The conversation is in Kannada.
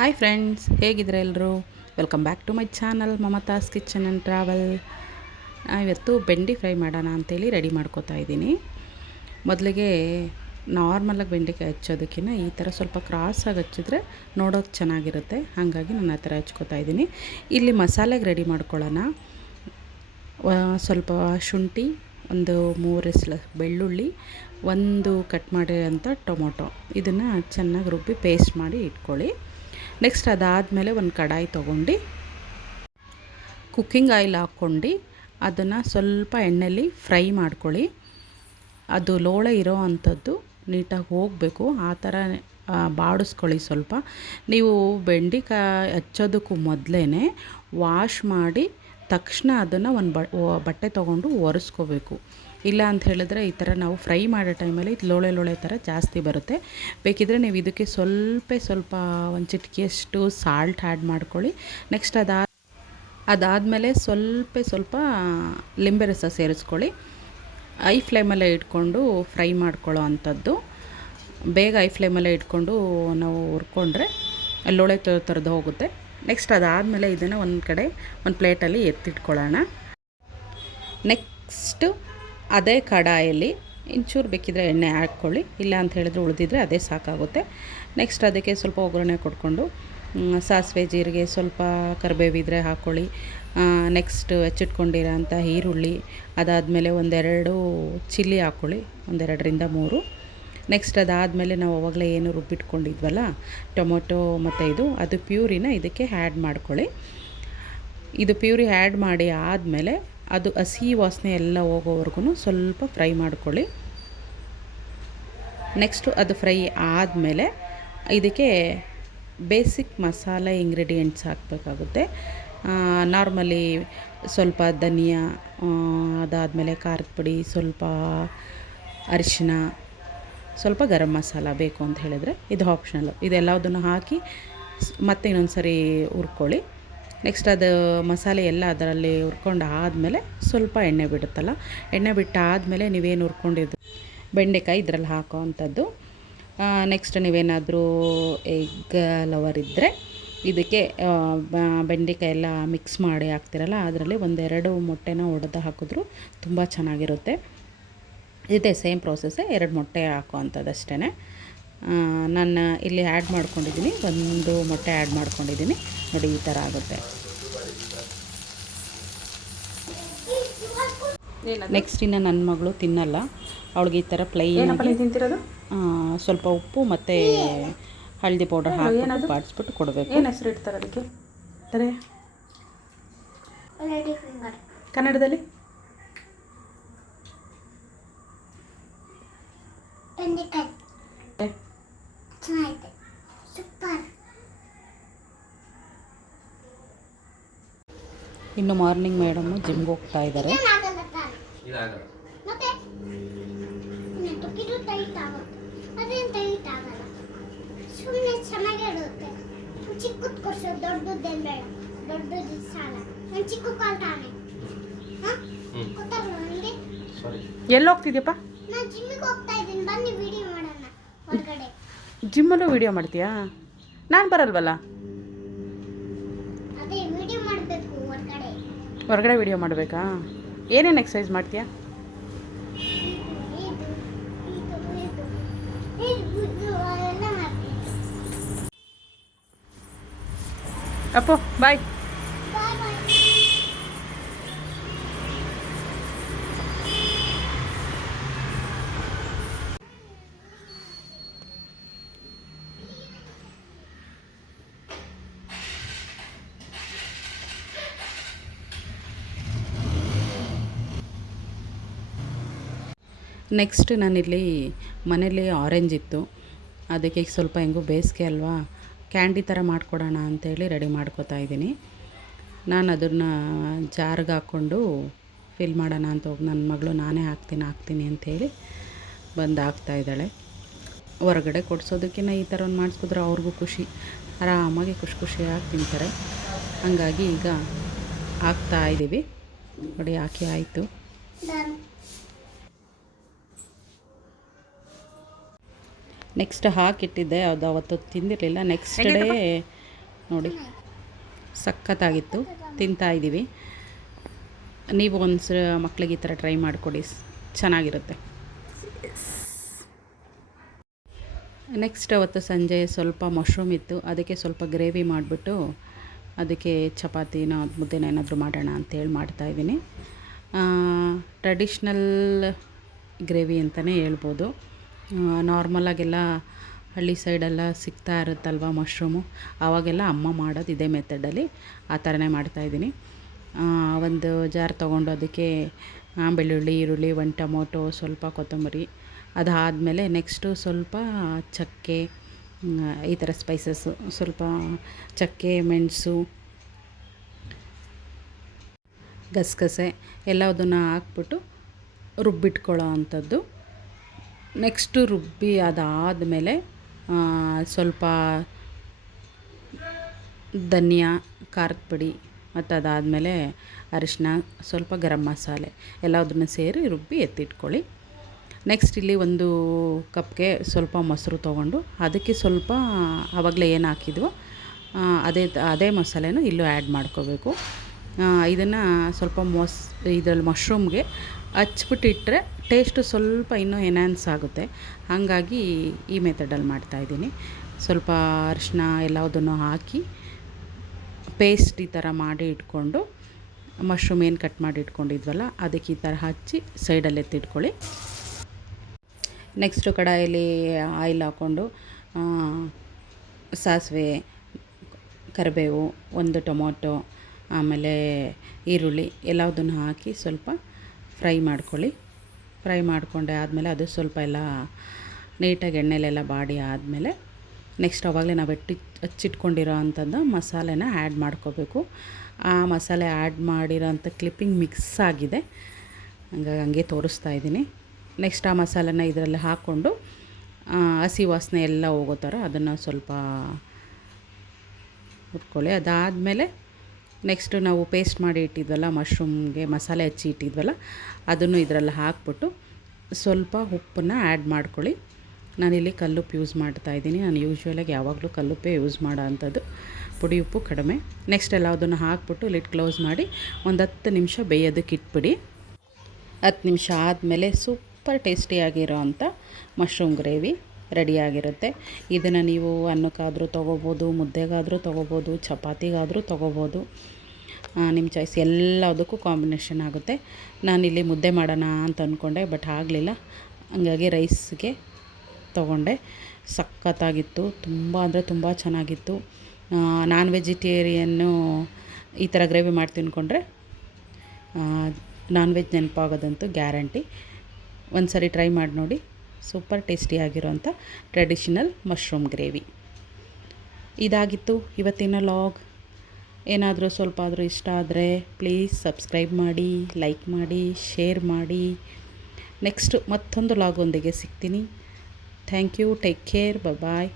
ಹಾಯ್ ಫ್ರೆಂಡ್ಸ್, ಹೇಗಿದ್ರೆ ಎಲ್ಲರೂ? Welcome back to my channel Mamatha's kitchen and travel. ಇವತ್ತು ಬೆಂಡಿ ಫ್ರೈ ಮಾಡೋಣ ಅಂಥೇಳಿ ರೆಡಿ ಮಾಡ್ಕೋತಾ ಇದ್ದೀನಿ. ಮೊದಲಿಗೆ ನಾರ್ಮಲಾಗಿ ಬೆಂಡೆಕಾಯಿ ಹಚ್ಚೋದಕ್ಕಿಂತ ಈ ಥರ ಸ್ವಲ್ಪ ಕ್ರಾಸಾಗಿ ಹಚ್ಚಿದ್ರೆ ನೋಡೋಕೆ ಚೆನ್ನಾಗಿರುತ್ತೆ. ಹಾಗಾಗಿ ನಾನು ಆ ಥರ ಹಚ್ಕೋತಾ ಇದ್ದೀನಿ. ಇಲ್ಲಿ ಮಸಾಲೆಗೆ ರೆಡಿ ಮಾಡ್ಕೊಳ್ಳೋಣ. ಸ್ವಲ್ಪ ಶುಂಠಿ, ಒಂದು 3 ಎಸಳು ಬೆಳ್ಳುಳ್ಳಿ, ಒಂದು ಕಟ್ ಮಾಡಿರೋಂಥ ಟೊಮೊಟೊ, ಇದನ್ನು ಚೆನ್ನಾಗಿ ರುಬ್ಬಿ ಪೇಸ್ಟ್ ಮಾಡಿ ಇಟ್ಕೊಳ್ಳಿ. ನೆಕ್ಸ್ಟ್ ಅದಾದಮೇಲೆ ಒಂದು ಕಡಾಯಿ ತೊಗೊಂಡು ಕುಕ್ಕಿಂಗ್ ಆಯಿಲ್ ಹಾಕ್ಕೊಂಡು ಅದನ್ನು ಸ್ವಲ್ಪ ಎಣ್ಣೆಯಲ್ಲಿ ಫ್ರೈ ಮಾಡ್ಕೊಳ್ಳಿ. ಅದು ಲೋಳೆ ಇರೋ ಅಂಥದ್ದು ನೀಟಾಗಿ ಹೋಗಬೇಕು, ಆ ಥರ ಬಾಡಿಸ್ಕೊಳ್ಳಿ. ಸ್ವಲ್ಪ ನೀವು ಬೆಂಡೆಕಾಯಿ ಹಚ್ಚೋದಕ್ಕೂ ಮೊದಲೇ ವಾಶ್ ಮಾಡಿ ತಕ್ಷಣ ಅದನ್ನು ಒಂದು ಬಟ್ಟೆ ತೊಗೊಂಡು ಒರೆಸ್ಕೋಬೇಕು. ಇಲ್ಲ ಅಂತ ಹೇಳಿದ್ರೆ ಈ ಥರ ನಾವು ಫ್ರೈ ಮಾಡೋ ಟೈಮಲ್ಲಿ ಲೋಳೆ ಥರ ಜಾಸ್ತಿ ಬರುತ್ತೆ. ಬೇಕಿದ್ದರೆ ನೀವು ಇದಕ್ಕೆ ಸ್ವಲ್ಪ ಒಂದು ಚಿಟಿಕೆಯಷ್ಟು ಸಾಲ್ಟ್ ಆ್ಯಡ್ ಮಾಡ್ಕೊಳ್ಳಿ. ನೆಕ್ಸ್ಟ್ ಅದಾದಮೇಲೆ ಸ್ವಲ್ಪ ಲಿಂಬೆ ರಸ ಸೇರಿಸ್ಕೊಳ್ಳಿ. ಐ ಫ್ಲೇಮಲ್ಲೇ ಇಟ್ಕೊಂಡು ಫ್ರೈ ಮಾಡ್ಕೊಳ್ಳೋ ಅಂಥದ್ದು. ಬೇಗ ಐ ಫ್ಲೇಮಲ್ಲೇ ಇಟ್ಕೊಂಡು ನಾವು ಹುರ್ಕೊಂಡ್ರೆ ಲೋಳೆ ಥರದ್ದು ಹೋಗುತ್ತೆ. ನೆಕ್ಸ್ಟ್ ಅದಾದಮೇಲೆ ಇದನ್ನು ಒಂದು ಕಡೆ ಒಂದು ಪ್ಲೇಟಲ್ಲಿ ಎತ್ತಿಟ್ಕೊಳ್ಳೋಣ. ನೆಕ್ಸ್ಟು ಅದೇ ಕಡಾಯಲ್ಲಿ ಇಂಚೂರು ಬೇಕಿದ್ರೆ ಎಣ್ಣೆ ಹಾಕ್ಕೊಳ್ಳಿ, ಇಲ್ಲ ಅಂತ ಹೇಳಿದ್ರೆ ಉಳಿದಿದ್ರೆ ಅದೇ ಸಾಕಾಗುತ್ತೆ. ನೆಕ್ಸ್ಟ್ ಅದಕ್ಕೆ ಸ್ವಲ್ಪ ಒಗ್ಗರಣೆ ಕೊಟ್ಕೊಂಡು ಸಾಸಿವೆ, ಜೀರಿಗೆ, ಸ್ವಲ್ಪ ಕರಿಬೇವಿದ್ರೆ ಹಾಕ್ಕೊಳ್ಳಿ. ನೆಕ್ಸ್ಟ್ ಹೆಚ್ಚಿಟ್ಕೊಂಡಿರೋ ಅಂಥ ಈರುಳ್ಳಿ, ಅದಾದಮೇಲೆ 1-2 ಚಿಲ್ಲಿ ಹಾಕ್ಕೊಳ್ಳಿ, 1-2-3. ನೆಕ್ಸ್ಟ್ ಅದಾದಮೇಲೆ ನಾವು ಅವಾಗಲೇ ಏನು ರುಬ್ಬಿಟ್ಕೊಂಡಿದ್ವಲ್ಲ ಟೊಮೊಟೊ ಮತ್ತು ಅದು ಪ್ಯೂರಿನ ಇದಕ್ಕೆ ಆ್ಯಡ್ ಮಾಡ್ಕೊಳ್ಳಿ. ಇದು ಪ್ಯೂರಿ ಆ್ಯಡ್ ಮಾಡಿ ಆದಮೇಲೆ ಅದು ಹಸಿ ವಾಸನೆ ಎಲ್ಲ ಹೋಗೋವರೆಗೂ ಸ್ವಲ್ಪ ಫ್ರೈ ಮಾಡ್ಕೊಳ್ಳಿ. ನೆಕ್ಸ್ಟು ಅದು ಫ್ರೈ ಆದಮೇಲೆ ಇದಕ್ಕೆ ಬೇಸಿಕ್ ಮಸಾಲೆ ಇಂಗ್ರೀಡಿಯೆಂಟ್ಸ್ ಹಾಕಬೇಕಾಗುತ್ತೆ. ನಾರ್ಮಲಿ ಸ್ವಲ್ಪ ಧನಿಯಾ, ಅದಾದಮೇಲೆ ಖಾರದ ಪುಡಿ, ಸ್ವಲ್ಪ ಅರಿಶಿನ, ಸ್ವಲ್ಪ ಗರಂ ಮಸಾಲ ಬೇಕು ಅಂತ ಹೇಳಿದರೆ ಇದು ಆಪ್ಷನಲ್ಲು. ಇದೆಲ್ಲದನ್ನು ಹಾಕಿ ಮತ್ತೆ ಇನ್ನೊಂದು ಸರಿ ಹುರ್ಕೊಳ್ಳಿ. ನೆಕ್ಸ್ಟ್ ಅದು ಮಸಾಲೆ ಎಲ್ಲ ಅದರಲ್ಲಿ ಹುರ್ಕೊಂಡು ಆದಮೇಲೆ ಸ್ವಲ್ಪ ಎಣ್ಣೆ ಬಿಡುತ್ತಲ್ಲ, ಎಣ್ಣೆ ಬಿಟ್ಟಾದಮೇಲೆ ನೀವೇನು ಹುರ್ಕೊಂಡಿದ್ದು ಬೆಂಡೆಕಾಯಿ ಇದರಲ್ಲಿ ಹಾಕೋ ಅಂಥದ್ದು. ನೆಕ್ಸ್ಟ್ ನೀವೇನಾದರೂ ಎಗ್ ಲವರ್ ಇದ್ದರೆ ಇದಕ್ಕೆ ಬೆಂಡೆಕಾಯಿ ಎಲ್ಲ ಮಿಕ್ಸ್ ಮಾಡಿ ಹಾಕ್ತಿರಲ್ಲ, ಅದರಲ್ಲಿ 1-2 ಮೊಟ್ಟೆನ ಒಡೆದು ಹಾಕಿದ್ರೂ ತುಂಬ ಚೆನ್ನಾಗಿರುತ್ತೆ. ಇದೇ ಸೇಮ್ ಪ್ರೋಸೆಸ್ಸೇ, 2 ಮೊಟ್ಟೆ ಹಾಕೋ ಅಂಥದ್ದು ಅಷ್ಟೇ. ನಾನು ಇಲ್ಲಿ ಆ್ಯಡ್ ಮಾಡ್ಕೊಂಡಿದ್ದೀನಿ, 1 ಮೊಟ್ಟೆ ಆ್ಯಡ್ ಮಾಡ್ಕೊಂಡಿದ್ದೀನಿ. ನೋಡಿ ಈ ಥರ ಆಗುತ್ತೆ. ನೆಕ್ಸ್ಟ್ ಇನ್ನು ನನ್ನ ಮಗಳು ತಿನ್ನಲ್ಲ, ಅವಳಿಗೆ ಈ ಥರ ಪ್ಲೈನ್ ತಿಂತಿರೋದು ಸ್ವಲ್ಪ ಉಪ್ಪು ಮತ್ತು ಹಳದಿ ಪೌಡರ್ ಹಾಕಿ ಬಾಡಿಸ್ಬಿಟ್ಟು ಕೊಡಬೇಕು. ಏನು ಹೆಸರು ಇಡ್ತಾರೆ ಅದಕ್ಕೆ? ಕನ್ನಡದಲ್ಲಿ ಇನ್ನು ಮಾರ್ನಿಂಗ್ ಮೇಡಮ್ಮು ಜಿಮ್ಗೆ ಹೋಗ್ತಾ ಇದ್ದಾರೆ. ಎಲ್ಲಿ ಹೋಗ್ತಿದ್ಯಪ್ಪ? ಜಿಮ್ಮಲ್ಲೂ ವಿಡಿಯೋ ಮಾಡ್ತೀಯಾ? ನಾನು ಬರಲ್ವಲ್ಲ. ಹೊರಗಡೆ ವಿಡಿಯೋ ಮಾಡಬೇಕಾ? ಏನೇನು ಎಕ್ಸಸೈಸ್ ಮಾಡ್ತೀಯಾ? ಅಪ್ಪು ಬಾಯ್. ನೆಕ್ಸ್ಟ್ ನಾನಿಲ್ಲಿ ಮನೇಲಿ ಆರೆಂಜ್ ಇತ್ತು, ಅದಕ್ಕೆ ಸ್ವಲ್ಪ ಹೆಂಗೂ ಬೇಸಿಗೆ ಅಲ್ವಾ, ಕ್ಯಾಂಡಿ ಥರ ಮಾಡಿಕೊಡೋಣ ಅಂಥೇಳಿ ರೆಡಿ ಮಾಡ್ಕೋತಾ ಇದ್ದೀನಿ. ನಾನು ಅದನ್ನು ಜಾರ್ಗೆ ಹಾಕ್ಕೊಂಡು ಫಿಲ್ ಮಾಡೋಣ ಅಂತ ಹೋಗಿ ನನ್ನ ಮಗಳು ನಾನೇ ಹಾಕ್ತೀನಿ ಅಂಥೇಳಿ ಬಂದು ಹಾಕ್ತಾಯಿದ್ದಾಳೆ. ಹೊರಗಡೆ ಕೊಡಿಸೋದಕ್ಕಿಂತ ಈ ಥರ ಒಂದು ಮಾಡಿಸ್ಬಿಟ್ರೆ ಅವ್ರಿಗೂ ಖುಷಿ, ಆರಾಮಾಗಿ ಖುಷಿಯಾಗಿ ತಿಂತಾರೆ. ಹಂಗಾಗಿ ಈಗ ಹಾಕ್ತಾಯಿದ್ದೀವಿ. ನೋಡಿ ಹಾಕಿ ಆಯಿತು. ನೆಕ್ಸ್ಟ್ ಹಾಕಿಟ್ಟಿದ್ದೆ, ಅದು ಅವತ್ತು ತಿಂದಿರಲಿಲ್ಲ. ನೆಕ್ಸ್ಟ್ ಡೇ ನೋಡಿ ಸಖತ್ತಾಗಿತ್ತು, ತಿಂತಾಯಿದ್ದೀವಿ. ನೀವು ಒಂದು ಮಕ್ಳಿಗೆ ಈ ಥರ ಟ್ರೈ ಮಾಡಿಕೊಡಿ, ಚೆನ್ನಾಗಿರುತ್ತೆ. ನೆಕ್ಸ್ಟ್ ಅವತ್ತು ಸಂಜೆ ಸ್ವಲ್ಪ ಮಶ್ರೂಮ್ ಇತ್ತು, ಅದಕ್ಕೆ ಸ್ವಲ್ಪ ಗ್ರೇವಿ ಮಾಡಿಬಿಟ್ಟು ಅದಕ್ಕೆ ಚಪಾತಿನ ಮುದ್ದೆನ ಏನಾದರೂ ಮಾಡೋಣ ಅಂತೇಳಿ ಮಾಡ್ತಾಯಿದ್ದೀನಿ. ಟ್ರೆಡಿಷ್ನಲ್ ಗ್ರೇವಿ ಅಂತಲೇ ಹೇಳ್ಬೋದು. ನಾರ್ಮಲಾಗೆಲ್ಲ ಹಳ್ಳಿ ಸೈಡೆಲ್ಲ ಸಿಗ್ತಾ ಇರುತ್ತಲ್ವ ಮಶ್ರೂಮು, ಆವಾಗೆಲ್ಲ ಅಮ್ಮ ಮಾಡೋದು ಇದೇ ಮೆಥಡಲ್ಲಿ, ಆ ಥರನೇ ಮಾಡ್ತಾಯಿದ್ದೀನಿ. ಒಂದು ಜಾರ್ ತೊಗೊಂಡು ಅದಕ್ಕೆ ಬೆಳ್ಳುಳ್ಳಿ, ಈರುಳ್ಳಿ, 1 ಟೊಮೊಟೊ, ಸ್ವಲ್ಪ ಕೊತ್ತಂಬರಿ, ಅದಾದಮೇಲೆ ನೆಕ್ಸ್ಟು ಸ್ವಲ್ಪ ಚಕ್ಕೆ, ಈ ಥರ ಸ್ಪೈಸಸ್ಸು, ಸ್ವಲ್ಪ ಚಕ್ಕೆ, ಮೆಣಸು, ಗಸಗಸೆ ಎಲ್ಲದನ್ನು ಹಾಕ್ಬಿಟ್ಟು ರುಬ್ಬಿಟ್ಕೊಳ್ಳೋ ಅಂಥದ್ದು. ನೆಕ್ಸ್ಟು ರುಬ್ಬಿ ಅದಾದಮೇಲೆ ಸ್ವಲ್ಪ ಧನಿಯಾ, ಖಾರದ ಪುಡಿ, ಮತ್ತು ಅದಾದಮೇಲೆ ಅರಿಶಿನ, ಸ್ವಲ್ಪ ಗರಂ ಮಸಾಲೆ ಎಲ್ಲದನ್ನು ಸೇರಿ ರುಬ್ಬಿ ಎತ್ತಿಟ್ಕೊಳ್ಳಿ. ನೆಕ್ಸ್ಟ್ ಇಲ್ಲಿ 1 ಕಪ್ಗೆ ಸ್ವಲ್ಪ ಮೊಸರು ತೊಗೊಂಡು ಅದಕ್ಕೆ ಸ್ವಲ್ಪ ಆವಾಗಲೇ ಏನು ಹಾಕಿದ್ವೋ ಅದೇ ಮಸಾಲೆನೂ ಇಲ್ಲೂ ಆ್ಯಡ್ ಮಾಡ್ಕೋಬೇಕು. ಇದನ್ನು ಸ್ವಲ್ಪ ಇದರಲ್ಲಿ ಮಶ್ರೂಮ್ಗೆ ಹಚ್ಬಿಟ್ಟಿಟ್ರೆ ಟೇಸ್ಟು ಸ್ವಲ್ಪ ಇನ್ನೂ ಎನ್ಹಾನ್ಸ್ ಆಗುತ್ತೆ. ಹಾಗಾಗಿ ಈ ಮೆಥಡಲ್ಲಿ ಮಾಡ್ತಾಯಿದ್ದೀನಿ. ಸ್ವಲ್ಪ ಅರಿಶಿನ ಎಲ್ಲದನ್ನು ಹಾಕಿ ಪೇಸ್ಟ್ ಈ ಥರ ಮಾಡಿ ಇಟ್ಕೊಂಡು, ಮಶ್ರೂಮ್ ಏನು ಕಟ್ ಮಾಡಿ ಇಟ್ಕೊಂಡಿದ್ವಲ್ಲ ಅದಕ್ಕೆ ಈ ಥರ ಹಚ್ಚಿ ಸೈಡಲ್ಲಿ ಎತ್ತಿಟ್ಕೊಳ್ಳಿ. ನೆಕ್ಸ್ಟು ಕಡಾಯಲ್ಲಿ ಆಯಿಲ್ ಹಾಕ್ಕೊಂಡು ಸಾಸಿವೆ, ಕರಿಬೇವು, 1 ಟೊಮೊಟೊ, ಆಮೇಲೆ ಈರುಳ್ಳಿ ಎಲ್ಲದನ್ನು ಹಾಕಿ ಸ್ವಲ್ಪ ಫ್ರೈ ಮಾಡ್ಕೊಳ್ಳಿ. ಫ್ರೈ ಮಾಡಿಕೊಂಡೆ ಆದಮೇಲೆ ಅದು ಸ್ವಲ್ಪ ಎಲ್ಲ ನೀಟಾಗಿ ಎಣ್ಣೆಲೆಲ್ಲ ಬಾಡಿ ಆದಮೇಲೆ ನೆಕ್ಸ್ಟ್ ಆವಾಗಲೇ ನಾವು ಹಚ್ಚಿಟ್ಕೊಂಡಿರೋ ಅಂಥದ್ದು ಮಸಾಲೆನ ಆ್ಯಡ್ ಮಾಡ್ಕೋಬೇಕು. ಆ ಮಸಾಲೆ ಆ್ಯಡ್ ಮಾಡಿರೋ ಅಂಥ ಕ್ಲಿಪ್ಪಿಂಗ್ ಮಿಕ್ಸ್ ಆಗಿದೆ, ಹಂಗೆ ತೋರಿಸ್ತಾ ಇದ್ದೀನಿ. ನೆಕ್ಸ್ಟ್ ಆ ಮಸಾಲೆನ ಇದರಲ್ಲಿ ಹಾಕ್ಕೊಂಡು ಹಸಿ ವಾಸನೆ ಎಲ್ಲ ಹೋಗೋ ಥರ ಅದನ್ನು ಸ್ವಲ್ಪ ಹುರ್ಕೊಳ್ಳಿ. ಅದಾದಮೇಲೆ ನೆಕ್ಸ್ಟು ನಾವು ಪೇಸ್ಟ್ ಮಾಡಿ ಇಟ್ಟಿದ್ವಲ್ಲ ಮಶ್ರೂಮ್ಗೆ ಮಸಾಲೆ ಹಚ್ಚಿ ಇಟ್ಟಿದ್ವಲ್ಲ ಅದನ್ನು ಇದರಲ್ಲಿ ಹಾಕ್ಬಿಟ್ಟು ಸ್ವಲ್ಪ ಉಪ್ಪನ್ನು ಆ್ಯಡ್ ಮಾಡ್ಕೊಳ್ಳಿ. ನಾನಿಲ್ಲಿ ಕಲ್ಲುಪ್ಪು ಯೂಸ್ ಮಾಡ್ತಾಯಿದ್ದೀನಿ. ನಾನು ಯೂಶ್ವಲಾಗಿ ಯಾವಾಗಲೂ ಕಲ್ಲುಪ್ಪೇ ಯೂಸ್ ಮಾಡೋ ಅಂಥದ್ದು, ಪುಡಿ ಉಪ್ಪು ಕಡಿಮೆ. ನೆಕ್ಸ್ಟ್ ಎಲ್ಲದನ್ನು ಹಾಕ್ಬಿಟ್ಟು ಲಿಡ್ ಕ್ಲೋಸ್ ಮಾಡಿ ಒಂದು 10 ನಿಮಿಷ ಬೇಯೋದಕ್ಕೆ ಇಟ್ಬಿಡಿ. 10 ನಿಮಿಷ ಆದಮೇಲೆ ಸೂಪರ್ ಟೇಸ್ಟಿಯಾಗಿರೋ ಅಂಥ ಮಶ್ರೂಮ್ ಗ್ರೇವಿ ರೆಡಿಯಾಗಿರುತ್ತೆ. ಇದನ್ನು ನೀವು ಅನ್ನಕ್ಕಾದರೂ ತೊಗೋಬೋದು, ಮುದ್ದೆಗಾದರೂ ತೊಗೋಬೋದು, ಚಪಾತಿಗಾದರೂ ತೊಗೋಬೋದು, ನಿಮ್ಮ ಚಾಯ್ಸ್. ಎಲ್ಲದಕ್ಕೂ ಕಾಂಬಿನೇಷನ್ ಆಗುತ್ತೆ. ನಾನಿಲ್ಲಿ ಮುದ್ದೆ ಮಾಡೋಣ ಅಂತ ಅಂದ್ಕೊಂಡೆ, ಬಟ್ ಆಗಲಿಲ್ಲ, ಹಂಗಾಗಿ ರೈಸ್ಗೆ ತೊಗೊಂಡೆ. ಸಖತ್ತಾಗಿತ್ತು, ತುಂಬ ಅಂದರೆ ತುಂಬ ಚೆನ್ನಾಗಿತ್ತು. ನಾನ್ ವೆಜಿಟೇರಿಯನ್ನು ಈ ಥರ ಗ್ರೇವಿ ಮಾಡಿ ತಿನ್ಕೊಂಡ್ರೆ ನಾನ್ ವೆಜ್ ನೆನಪಾಗೋದಂತೂ ಗ್ಯಾರಂಟಿ. ಒಂದು ಸರಿ ಟ್ರೈ ಮಾಡಿ ನೋಡಿ. ಸೂಪರ್ ಟೇಸ್ಟಿಯಾಗಿರೋಂಥ ಟ್ರೆಡಿಷನಲ್ ಮಶ್ರೂಮ್ ಗ್ರೇವಿ ಇದಾಗಿತ್ತು ಇವತ್ತಿನ ಲಾಗ್. ಏನಾದರೂ ಸ್ವಲ್ಪ ಆದರೂ ಇಷ್ಟ ಆದರೆ ಪ್ಲೀಸ್ ಸಬ್ಸ್ಕ್ರೈಬ್ ಮಾಡಿ, ಲೈಕ್ ಮಾಡಿ, ಶೇರ್ ಮಾಡಿ. ನೆಕ್ಸ್ಟ್ ಮತ್ತೊಂದು ಲಾಗೊಂದಿಗೆ ಸಿಗ್ತೀನಿ. Thank you, take care, bye.